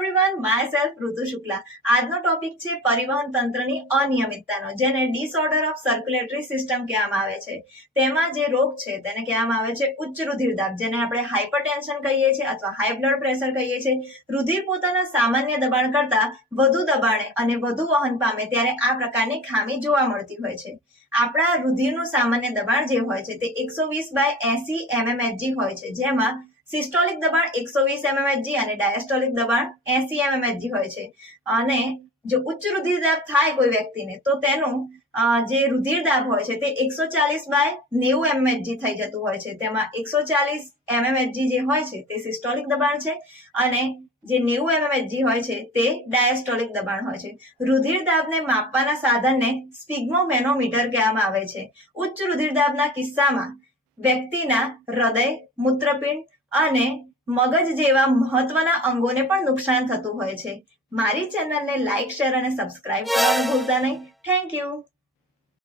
Everyone, my self ઋતુ શુક્લા. આજનો topic છે પરિવહન તંત્રની અનિયમિતતાનો, જેને ડિસઓર્ડર ઓફ સર્ક્યુલેટરી સિસ્ટમ કહેવામાં આવે છે. તેમાં જે રોગ છે તેને કહેવામાં આવે છે ઉચ્ચ રુધિરદાબ, જેને આપણે હાઇપરટેન્શન કહીએ છીએ અથવા હાઈ બ્લડ પ્રેશર કહીએ છીએ. રુધિર પોતાના સામાન્ય દબાણ કરતા વધુ દબાણે અને વધુ વહન પામે ત્યારે આ પ્રકારની ખામી જોવા મળતી હોય છે. આપણા રુધિરનું સામાન્ય દબાણ જે હોય છે તે 120/80 mmHg હોય છે, જેમાં સિસ્ટોલિક દબાણ 120 mmHg અને ડાયસ્ટોલિક દબાણ 80 mmHg હોય છે. અને જો ઉચ્ચ રુધિરદાબ થાય કોઈ વ્યક્તિને તો તેનું જે રુધિરદાબ હોય છે તે 140/90 mmHg થઈ જતું હોય છે. તેમાં 140 mmHg જે હોય છે તે સિસ્ટોલિક દબાણ છે અને જે 90 mmHg હોય છે તે ડાયસ્ટોલિક દબાણ હોય છે. રુધિરદાબને માપવાના સાધનને સ્ફિગ્મોમેનોમીટર કહેવામાં આવે છે. ઉચ્ચ રુધિરદાબના કિસ્સામાં વ્યક્તિના હૃદય, મૂત્રપિંડ અને મગજ જેવા મહત્વના અંગોને પણ નુકસાન થતું હોય છે. મારી ચેનલને લાઇક, શેર અને સબસ્ક્રાઇબ કરવાનું ભૂલતા નહીં. Thank you.